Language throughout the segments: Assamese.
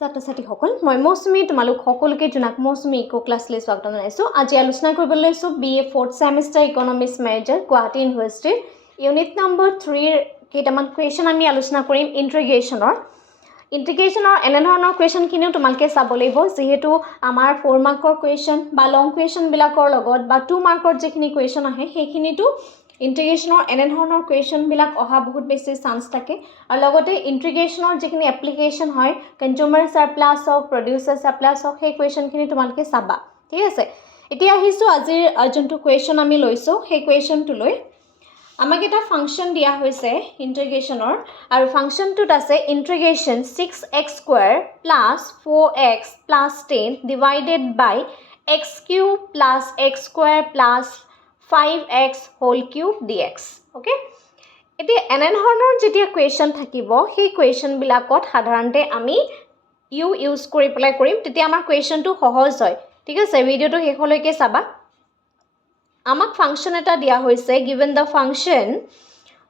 ছাত্ৰ-ছাত্ৰীসকল মই মৌচুমী তোমালোক সকলোকে জনাক মৌচুমী ইকো ক্লাছলৈ স্বাগতম জনাইছোঁ। আজি আলোচনা কৰিবলৈ লৈছোঁ BA 4th semester economics major Guwahati ইউনিভাৰ্চিটিৰ ইউনিট নম্বৰ 3ৰ কেইটামান কুৱেশ্যন আমি আলোচনা কৰিম। ইণ্টিগ্ৰেশ্যনৰ এনেধৰণৰ কুৱেশ্যনখিনিও তোমালোকে চাব লাগিব, যিহেতু আমাৰ 4 মাৰ্কৰ কুৱেশ্যন বা লং কুৱেশ্যনবিলাকৰ লগত বা 2 মাৰ্কৰ যিখিনি কুৱেশ্যন আহে সেইখিনিতো ইণ্টিগ্ৰেশ্যনৰ এনেধৰণৰ কুৱেশ্যনবিলাক অহা বহুত বেছি চান্স থাকে। আৰু লগতে ইণ্টিগ্ৰেশ্যনৰ যিখিনি এপ্লিকেশ্যন হয়, কনজিউমাৰ ছাৰপ্লাছ হওক, প্ৰডিউচাৰ ছাৰপ্লাছ হওক, সেই কুৱেশ্যনখিনি তোমালোকে চাবা। ঠিক আছে, এতিয়া আহিছোঁ আজিৰ যোনটো কুৱেশ্যন আমি লৈছোঁ সেই কুৱেশ্যনটোলৈ। আমাক এটা ফাংচন দিয়া হৈছে ইণ্টিগ্ৰেশ্যনৰ, আৰু ফাংচনটোত আছে integration 6x² + 4x + 10 divided by x³ + x² + 5x whole cube dx। Okay, এতিয়া এনেধৰণৰ যেতিয়া কুৱেশ্যন থাকিব সেই কুৱেশ্যনবিলাকত সাধাৰণতে আমি ইউজ কৰি পেলাই কৰিম, তেতিয়া আমাৰ কুৱেশ্যনটো সহজ হয়। ঠিক আছে, ভিডিঅ'টো শেষলৈকে চাবা। আমাক ফাংচন এটা দিয়া হৈছে, গিভেন দ্য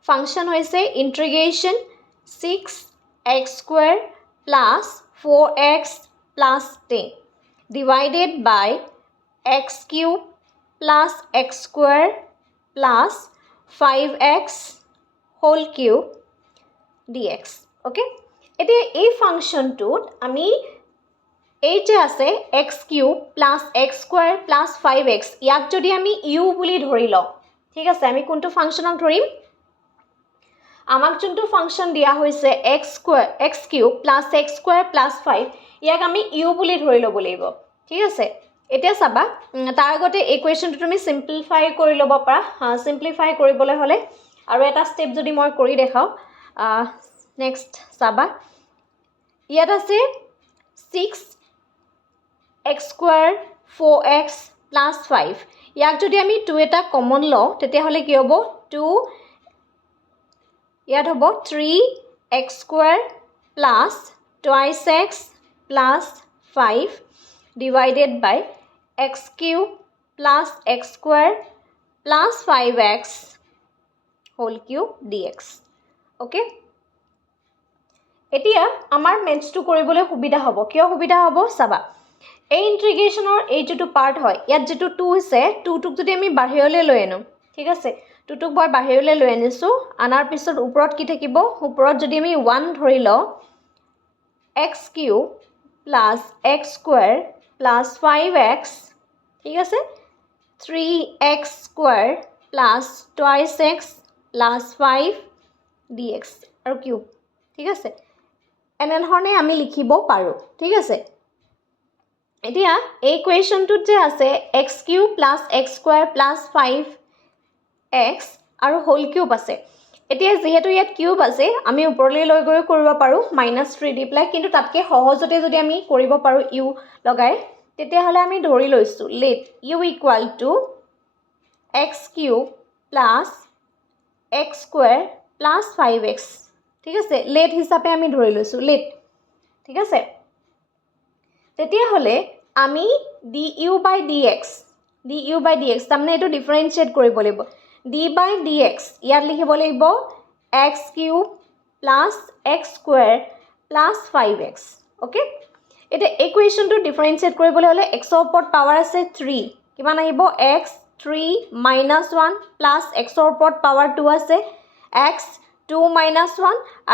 ফাংচন হৈছে integration 6x² + 4x + 10 divided by x³ + x² + 5x whole cube dx। Okay, এতিয়া এই ফাংচনটোত আমি এই যে আছে x³ + x² + 5x, ইয়াক যদি আমি ইউ বুলি ধৰি লওঁ, ঠিক আছে, আমি কোনটো ফাংচনক ধৰিম? আমাক যোনটো ফাংচন দিয়া হৈছে x³ + x² + 5, ইয়াক আমি ইউ বুলি ধৰি ল'ব লাগিব। ঠিক আছে, এতিয়া চাবা, তাৰ আগতে এই কুৱেশ্যনটো তুমি চিম্প্লিফাই কৰি ল'ব পাৰা। চিম্প্লিফাই কৰিবলৈ হ'লে আৰু এটা ষ্টেপ যদি মই কৰি দেখাওঁ, নেক্সট চাবা, ইয়াত আছে 6x² 4x + 5, ইয়াক যদি আমি 2 এটা কমন লওঁ তেতিয়াহ'লে কি হ'ব? 2 ইয়াত হ'ব 3x² + 2x + 5 divided by x³ + x² + 5x whole cube dx। Okay, এতিয়া আমাৰ মেথছটো কৰিবলৈ সুবিধা হ'ব। কিয় সুবিধা হ'ব চাবা, এই ইণ্টিগ্ৰেশ্যনৰ এই যিটো পাৰ্ট হয়, ইয়াত যিটো 2 হৈছে, 2টোক যদি আমি বাহিৰলৈ লৈ আনো, ঠিক আছে, 2টোক মই বাহিৰলৈ লৈ আনিছোঁ, আনাৰ পিছত ওপৰত কি থাকিব? ওপৰত যদি আমি 1 ধৰি লওঁ, x³ + x² + 5x, ঠিক আছে, 3x² + 2x + 5 dx আৰু কিউব। ঠিক আছে, এনেধৰণে আমি লিখিব পাৰোঁ। ঠিক আছে, এতিয়া এই কুৱেশ্যনটোত যে আছে x³ + x² + 5x আৰু হোল কিউব আছে। এতিয়া যিহেতু ইয়াত কিউব আছে, আমি ওপৰলৈ লৈ গৈ কৰিব পাৰোঁ -3 দি পেলাই, কিন্তু তাতকৈ সহজতে যদি আমি কৰিব পাৰোঁ ইউ লগাই, তেতিয়াহ'লে আমি ধৰি লৈছোঁ late U = x³ + x² + 5x। ঠিক আছে, লেট হিচাপে আমি ধৰি লৈছোঁ লেট। ঠিক আছে, তেতিয়াহ'লে আমি du/dx তাৰমানে এইটো ডিফাৰেঞ্চিয়েট কৰিব লাগিব। d/dx ইয়াত লিখিব লাগিব x³ + x² + 5x। অ'কে, এতিয়া এই কুৱেশ্যনটো ডিফাৰেঞ্চিয়েট কৰিবলৈ হ'লে xৰ ওপৰত পাৱাৰ আছে 3, কিমান আহিব? x 3 - 1 প্লাছ xৰ ওপৰত পাৱাৰ 2 আছে x 2 - 1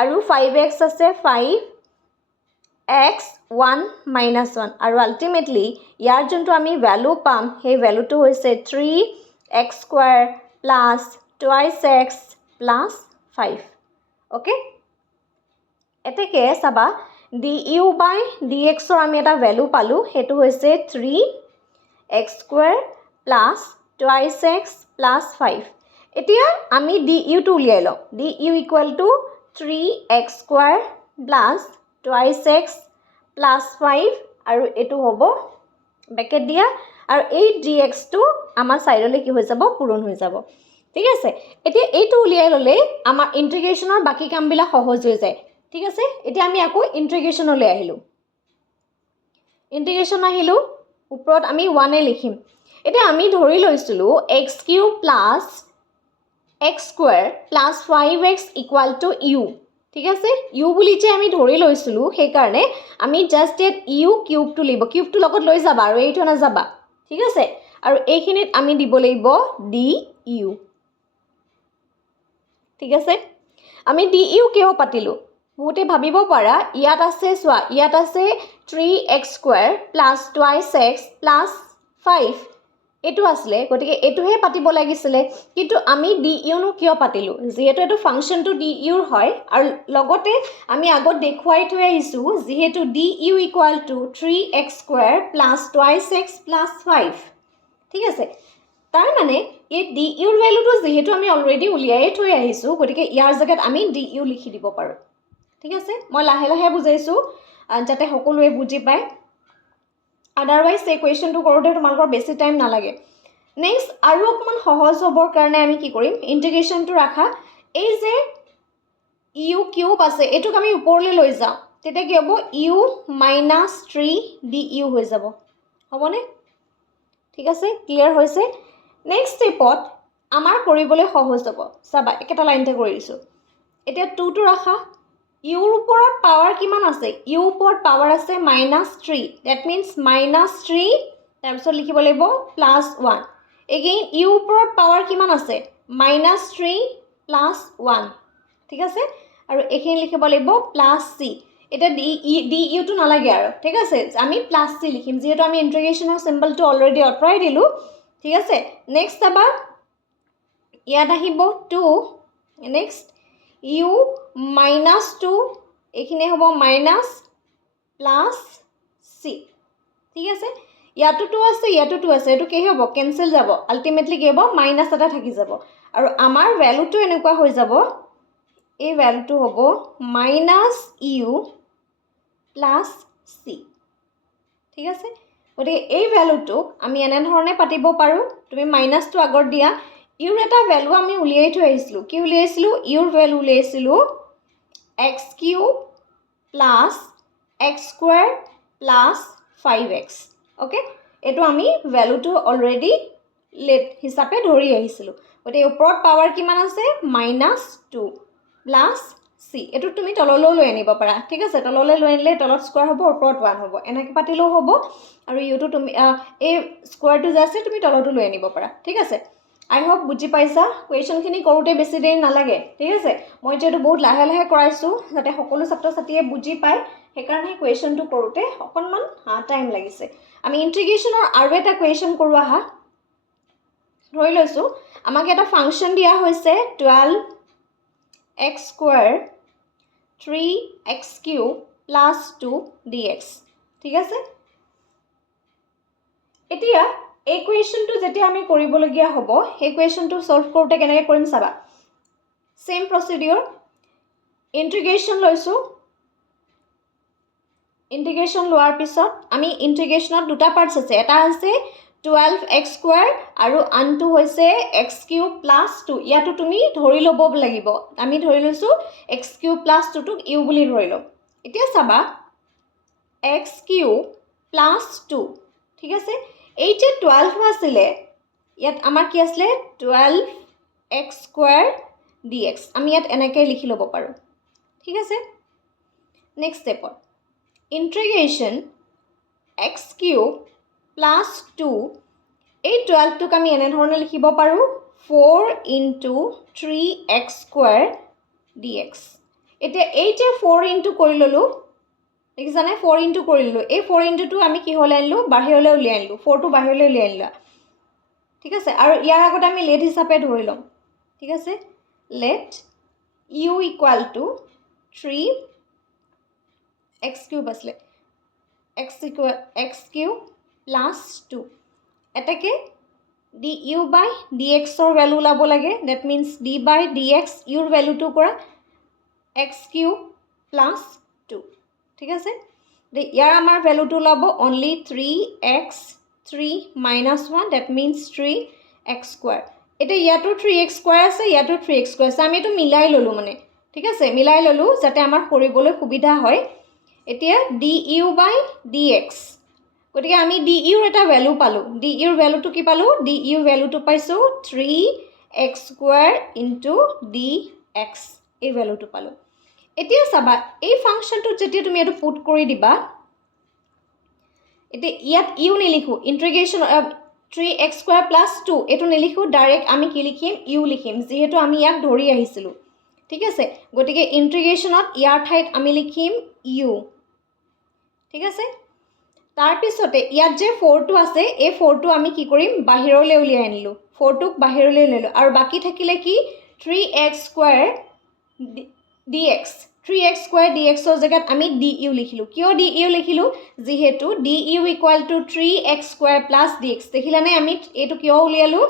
আৰু 5x আছে 5x 1 - 1, আৰু আল্টিমেটলি ইয়াৰ যোনটো আমি ভেলু পাম সেই ভেলুটো হৈছে 3x² + 2x + 5। অ'কে, এতেকে চাবা du/dxৰ আমি এটা ভেলু পালোঁ, সেইটো হৈছে 3x² + 2x + 5। এতিয়া আমি duটো উলিয়াই লওঁ। du = 3x² + 2x + 5, আৰু এইটো হ'ব বেকেট দিয়া, আৰু এই dxটো আমাৰ ছাইডলৈ কি হৈ যাব? পূৰণ হৈ যাব। ঠিক আছে, এতিয়া এইটো উলিয়াই ল'লেই আমাৰ ইণ্টিগ্ৰেশ্যনৰ বাকী কামবিলাক সহজ হৈ যায়। ঠিক আছে, এতিয়া আমি আকৌ ইণ্টিগ্ৰেশ্যনলৈ আহিলোঁ। ইণ্টিগ্ৰেশ্যন আহিলোঁ, ওপৰত আমি 1 লিখিম। এতিয়া আমি ধৰি লৈছিলোঁ x³ + x² + 5x = u। ঠিক আছে ইউ বুলি যে আমি ধৰি লৈছিলোঁ সেইকাৰণে আমি জাষ্ট ইয়াত ইউ কিউবটো লিখিব কিউবটো লগত লৈ যাবা আৰু এইটো নাযাবা ঠিক আছে আৰু এইখিনিত আমি দিব লাগিব ডি ইউ ঠিক আছে আমি ডি ইউ কিয় পাতিলোঁ বহুতে ভাবিব পাৰা ইয়াত আছে চোৱা ইয়াত আছে 3x square plus 2x plus 5 এইটো আছিলে গতিকে এইটোহে পাতিব লাগিছিলে কিন্তু আমি ডি ইউনো কিয় পাতিলোঁ যিহেতু এইটো ফাংচনটো ডি ইউৰ হয় আৰু লগতে আমি আগত দেখুৱাই থৈ আহিছোঁ যিহেতু d u equal to 3x square plus 2x plus 5 ঠিক আছে তাৰ মানে এই ডি ইউৰ ভেলুটো যিহেতু আমি অলৰেডি উলিয়াই থৈ আহিছোঁ গতিকে ইয়াৰ জেগাত আমি ডি ইউ লিখি দিব পাৰোঁ ঠিক আছে মই লাহে লাহে বুজাইছোঁ যাতে সকলোৱে বুজি পায় আদাৰৱাইজ এই কুৱেশ্যনটো কৰোঁতে তোমালোকৰ বেছি টাইম নালাগে নেক্সট আৰু অকণমান সহজ হ'বৰ কাৰণে আমি কি কৰিম ইণ্টিগ্ৰেশ্যনটো ৰাখা এই যে ইউ কিউব আছে এইটোক আমি ওপৰলৈ লৈ যাওঁ তেতিয়া কি হ'ব ইউ মাইনাছ 3 ডি ইউ হৈ যাব হ'বনে ঠিক আছে ক্লিয়াৰ হৈছে নেক্সট ষ্টেপত আমাৰ কৰিবলৈ সহজ হ'ব চাবা একেটা লাইনতে কৰি দিছোঁ এতিয়া 2টো ৰাখা ইউৰ ওপৰত পাৱাৰ কিমান আছে ইউৰ ওপৰত পাৱাৰ আছে -3 ডেট মিনছ -3 তাৰপিছত লিখিব লাগিব +1 এগেইন ইউৰ ওপৰত পাৱাৰ কিমান আছে -3 +1 ঠিক আছে আৰু এইখিনি লিখিব লাগিব +c এটা ডি ইউটো নালাগে আৰু ঠিক আছে আমি +c লিখিম যিহেতু আমি ইন্টিগ্ৰেশ্যনৰ চিম্বলটো অলৰেডি আঁতৰাই দিলোঁ ঠিক আছে নেক্সট চাবা ইয়াত আহিব 2 নেক্সট ইউ -2 এইখিনি হ'ব মাইনাছ প্লাছ চি ঠিক আছে ইয়াতো 2 আছে ইয়াতো 2 আছে এইটো কি হ'ব কেনচেল যাব আল্টিমেটলি কি হ'ব মাইনাছ এটা থাকি যাব আৰু আমাৰ ভ্যালুটো এনেকুৱা হৈ যাব এই ভ্যালুটো হ'ব -ইউ প্লাছ চি ঠিক আছে গতিকে এই ভ্যালুটোক আমি এনেধৰণে পাতিব পাৰোঁ তুমি মাইনাছটো আগত দিয়া ইউৰ এটা ভ্যালু আমি উলিয়াই থৈ আহিছিলোঁ কি উলিয়াইছিলোঁ ইউৰ ভ্যালু উলিয়াইছিলোঁ x cube plus x square plus 5x okay এইটো আমি ভ্যালুটো অলৰেডি লেট হিচাপে ধৰি আহিছিলোঁ গতিকে ওপৰত পাৱাৰ কিমান আছে -2 প্লাছ চি এইটো তুমি তললৈ লৈ আনিব পাৰা ঠিক আছে তললৈ লৈ আনিলে তলত স্কোৱাৰ হ'ব ওপৰত 1 হ'ব এনেকৈ পাতিলেও হ'ব আৰু ইউটো তুমি এই স্কোৱাৰটো যে আছে তুমি তলতো লৈ আনিব পাৰা ঠিক আছে আই হোপ বুজি পাইছা কুৱেশ্যনখিনি কৰোঁতে বেছি দেৰি নালাগে ঠিক আছে মই যিহেতু বহুত লাহে লাহে কৰাইছোঁ যাতে সকলো ছাত্ৰ ছাত্ৰীয়ে বুজি পায় সেইকাৰণে কুৱেশ্যনটো কৰোঁতে অকণমান টাইম লাগিছে আমি ইণ্টিগ্ৰেশ্যনৰ আৰু এটা কুৱেশ্যন কৰোঁ আহা ধৰি লৈছোঁ আমাক এটা ফাংচন দিয়া হৈছে 12x square 3x cube plus 2 dx ঠিক আছে এতিয়া এই কুৱেশ্যনটো যেতিয়া আমি কৰিবলগীয়া হ'ব সেই কুৱেশ্যনটো সলভ কৰোঁতে কেনেকৈ কৰিম চাবা সেম প্ৰচিডিউৰ ইণ্টিগ্ৰেশ্যন লৈছোঁ ইণ্টিগ্ৰেশ্যন লোৱাৰ পিছত আমি ইণ্টিগ্ৰেশ্যনত দুটা পাৰ্টছ আছে এটা আছে 12x স্কোৱাৰ আৰু আনটো হৈছে x কিউব প্লাছ 2 ইয়াতো তুমি ধৰি ল'ব লাগিব আমি ধৰি লৈছোঁ x কিউব প্লাছ 2টোক ইউ বুলি ধৰি ল'ম এতিয়া চাবা x কিউব প্লাছ 2 ঠিক আছে এই যে 12 আছিলে ইয়াত আমাৰ কি আছিলে 12x স্কোৱাৰ dx আমি ইয়াত এনেকৈ লিখি ল'ব পাৰোঁ ঠিক আছে নেক্সট ষ্টেপত ইণ্টিগ্ৰেশ্যন x কিউব প্লাছ 2 এই 12টোক আমি এনেধৰণে লিখিব পাৰোঁ 4 ইনটু 3x স্কোৱাৰ dx এতিয়া এই যে 4 ইনটু কৰি ল'লোঁ দেখিছানে 4 ইনটু কৰি ল'লোঁ এই 4 ইনটুটো আমি কিহলৈ আনিলোঁ বাহিৰলৈ উলিয়াই আনিলোঁ 4টো বাহিৰলৈ উলিয়াই আনিলোঁ ঠিক আছে আৰু ইয়াৰ আগতে আমি লেট হিচাপে ধৰি ল'ম ঠিক আছে let U equal to 3x cube আছিলে x কিউব প্লাছ 2 এটাকে ডি ইউ বাই ডি এক্সৰ ভেলু ওলাব লাগে that means D by D X ইউৰ ভেলুটোৰ পৰা এক্স কিউব প্লাছ 2 ঠিক আছে ইয়াৰ আমাৰ ভেলুটো ওলাব only 3x 3 minus 1 that means 3x square এতিয়া ইয়াতো 3x স্কোৱাৰ আছে ইয়াতো 3x স্কোৱাৰ আছে আমি এইটো মিলাই ল'লোঁ মানে ঠিক আছে মিলাই ল'লোঁ যাতে আমাৰ কৰিবলৈ সুবিধা হয় এতিয়া D U by D x গতিকে আমি ডি ইউৰ এটা ভেলু পালোঁ ডি ইউৰ ভেলুটো কি পালোঁ ডি ইউৰ ভেলুটো পাইছোঁ 3x square into D x এই ভেলুটো পালোঁ এতিয়া চাবা এই ফাংচনটো যেতিয়া তুমি এটো পুট কৰি দিবা এতিয়া ইয়াত ইউ নিলিখো ইন্টিগ্ৰেশন 3x² + 2 এটো নিলিখো ডাইৰেক্ট আমি কি লিখিম ইউ লিখিম যেহেতু আমি ইয়াক ধৰি আহিছিলো ঠিক আছে গটিকে ইন্টিগ্ৰেশনত ইয়াৰ ঠাইত আমি লিখিম ইউ ঠিক আছে তাৰ পিছতে ইয়াত যে 4 টো আছে এই 4 টো আমি কি কৰিম বাহিৰলৈ উলিয়াই আনিলো 4 টোক বাহিৰলৈ লৈলো আৰু বাকি থাকিলে কি 3x² dx 3x² dx ৰ জায়গাত আমি du লিখিলো কিয় du লিখিলো যেহেতু du = 3x² + dx দেখিলানে আমি এটো কিয় উলিয়ালো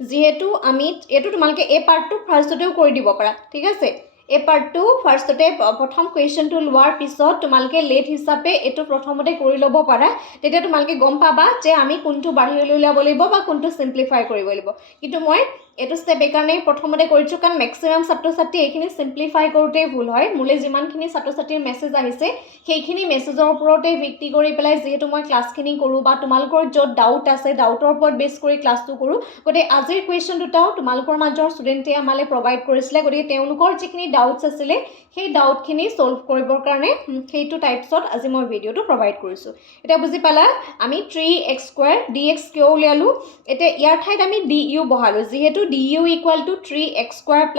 যেহেতু আমি এটো তোমালকে এই পাৰ্টটো ফাৰ্ষ্টতেও কৰি দিব পাৰা ঠিক আছে এই পাৰ্টটো ফাৰ্ষ্টতে প্ৰথম কোৱেশ্চনটো লোৱাৰ পিছত তোমালকে লেট হিচাপে এটো প্ৰথমতে কৰি লব পাৰা তেতিয়া তোমালকে গম পাবা যে আমি কোনটো বাহিৰলৈ উলিয়াব লাগিব বা কোনটো সিম্পলিফাই কৰিব লাগিব কিন্তু মই এটো স্টেপ একাৰণে প্ৰথমতে কৰিছো কাৰণ ম্যাক্সিমাম ছাত্ৰ-ছাত্ৰী এইখিনি সিম্পলিফাই কৰোতে ভুল হয় মুলে যিমানখিনি ছাত্ৰ-ছাত্ৰীৰ মেছেজ আহিছে সেইখিনি মেছেজৰ ওপৰতে ভিত্তি কৰি পেলাই যেহেতু মই ক্লাছখিনি কৰো বা তোমালকৰ যত ডাউট আছে ডাউটৰ ওপৰত বেছ কৰি ক্লাছটো কৰো গতে আজিৰ কোৱেশ্চন দুটাও তোমালকৰ মাজৰ ষ্টুডেন্টে আমালে প্ৰভাইড কৰিছিলে গতে তেওঁলোকৰ যিখিনি ডাউটস আছিলে সেই ডাউটখিনি সলভ কৰিবৰ কাৰণে সেইটো টাইপছত আজি মই ভিডিওটো প্ৰভাইড কৰিছো এটা বুজি পালা আমি 3x² dx কিয় উলিয়ালো এতে ইয়াৰ ঠাইত আমি du বহালো যেহেতু du = 3x² +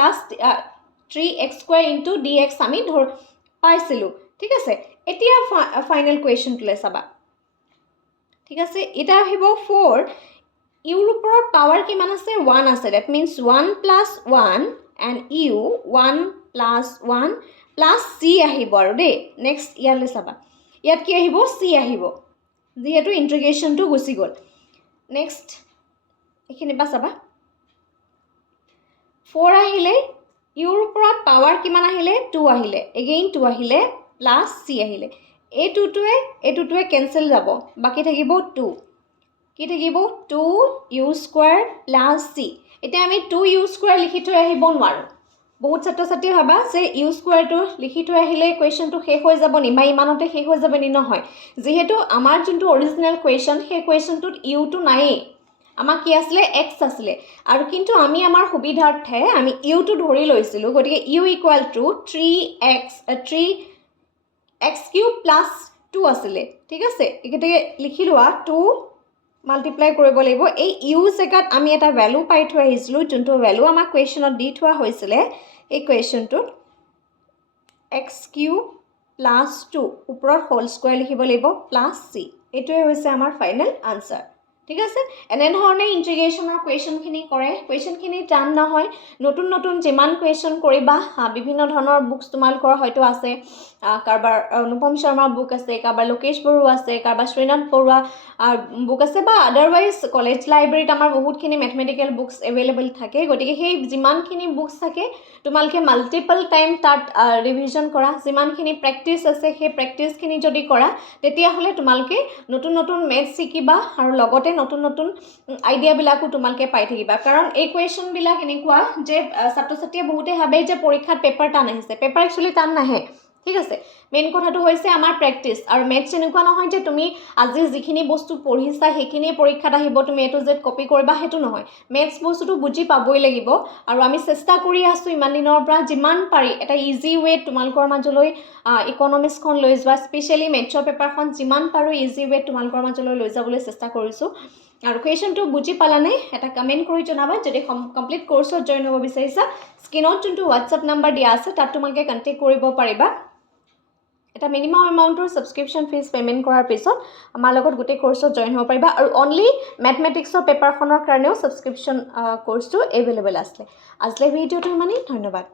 3x² * dx আমি পাইছিলো ঠিক আছে এতিয়া ফাইনাল কোৱেশ্চনটোলে চাবা ঠিক আছে এটা আহিব 4 ইউৰ ওপৰত পাৱাৰ কিমান আছে 1 আছে that means 1 + 1 and u 1 + 1 + c আহিব আৰু দে নেক্সট ইয়ালে চাবা ইয়াত কি আহিব c আহিব যেহেতু ইন্টিগ্ৰেশনটো গুছি গল নেক্সট এখিনি বা চাবা 4 আহিলে ইউৰ ওপৰত পাৱাৰ কিমান আহিলে 2 আহিলে এগেইন 2 আহিলে প্লাস c আহিলে এই টুটোৱে ক্যান্সেল যাব বাকি থাকিব 2 কি থাকিব 2u² + c এতিয়া আমি 2u² লিখি থৈ আহিব নোৱাৰো বহুত ছাত্ৰ-ছাত্ৰী ভাবা যে u² টো লিখি থৈ আহিলে কোৱেশ্চনটো শেষ হৈ যাব নি বা ইমানতে শেষ হৈ যাব নি নহয় যেহেতু আমাৰ যোনটো অৰিজিনাল কোৱেশ্চন সেই কোৱেশ্চনটোত u টো নাই আমাৰ কি আছিল x আছিল আৰু কিন্তু আমি আমাৰ সুবিধাৰ্থে আমি u টো ধৰি লৈছিলো গতিকে u = 3x³ + 2 আছিল ঠিক আছে একেতে লিখিলোৱা 2 মাল্টিপ্লাই কৰিব লাগিব এই u জায়গাত আমি এটা ভ্যালু পাই থৈ আহিছিলো যোনটো ভ্যালু আমাৰ কোৱেশ্চনত দি থোৱা হৈছিল এই কোৱেশ্চনটোত x³ + 2 ওপৰত হোল স্কয়াৰ লিখিব লাগিব + c এটোৱে হৈছে আমাৰ ফাইনাল আনসাৰ ঠিক আছে এনে ধৰণে ইন্টিগ্ৰেশনৰ কোৱেশ্চনখিনি কৰে কোৱেশ্চনখিনি টান নহয় নতুন নতুন যিমান কোৱেশ্চন কৰিবা বিভিন্ন ধৰণৰ বুকস তোমালকৰ হয়তো আছে কাৰবাৰ অনুপম শৰ্মা বুক আছে কাৰবাৰ লোকেশ বৰুৱা আছে কাৰবাৰ শ্ৰীনাথ বৰুৱা বুক আছে বা আদাৰৱাইজ কলেজ লাইব্ৰেৰীত আমাৰ বহুতখিনি ম্যাথমেটিক্যাল বুকস अवेलेबल থাকে গতিকে সেই যিমানখিনি বুকস থাকে তোমালকে মাল্টিপল টাইম তাত ৰিভিজন কৰা যিমানখিনি প্ৰেক্টিস আছে সেই প্ৰেক্টিসখিনি যদি কৰা তেতিয়া হলে তোমালকে নতুন নতুন ম্যাথ শিকিবা আৰু লগতে নতুন নতুন আইডিয়া বিলাকো তোমালকে পাই থাকিবা কাৰণ এই কোৱেশ্চন বিলাক এনেকুৱা যে ছাত্ৰ-ছাত্ৰীয়ে বহুতে ভাবে যে পৰীক্ষাত পেপাৰ টান আহিছে পেপাৰ একচুয়ালি টান নাহে ঠিক আছে মেইন কথাটো হৈছে আমাৰ প্ৰেক্টিস আৰু ম্যাথছ এনেকুৱা নহয় যে তুমি আজি যিখিনি বস্তু পঢ়িছা সেইখিনি পৰীক্ষাত আহিব তুমি এটো জেড কপি কৰিবা হেতু নহয় ম্যাথছ বস্তুটো বুজি পাবই লাগিব আৰু আমি চেষ্টা কৰি আছো ইমান দিনৰ পৰা যিমান পাৰি এটা ইজি ওয়ে তোমালকৰ মাজলৈ ইকনমিক্সখন লৈ যোৱা স্পেশালি ম্যাথছৰ পেপাৰখন যিমান পাৰো ইজি ওয়ে তোমালকৰ মাজলৈ লৈ যাবলৈ চেষ্টা কৰিছো আৰু কোৱেশ্চনটো বুজি পালানে এটা কমেন্ট কৰি জনাবা যদি কমপ্লিট কোৰ্সত জয়েন হ'ব বিচাৰিছা স্ক্ৰিনত যোনটো WhatsApp নম্বৰ দিয়া আছে তাত তোমালকে কন্টাক্ট কৰিব পাৰিবা এটা মিনিমাম এমাউন্টৰ সাবস্ক্ৰিপশন ফিজ পেমেন্ট কৰাৰ পিছত আমাৰ লগত গোটেই কোৰ্সত জয়েন হ'ব পাৰিবা আৰু অনলি ম্যাথমেটিক্সৰ পেপাৰখনৰ কাৰণেও সাবস্ক্ৰিপশন কোৰ্সটো अवेलेबल আছে আজিলে ভিডিওটো মানে ধন্যবাদ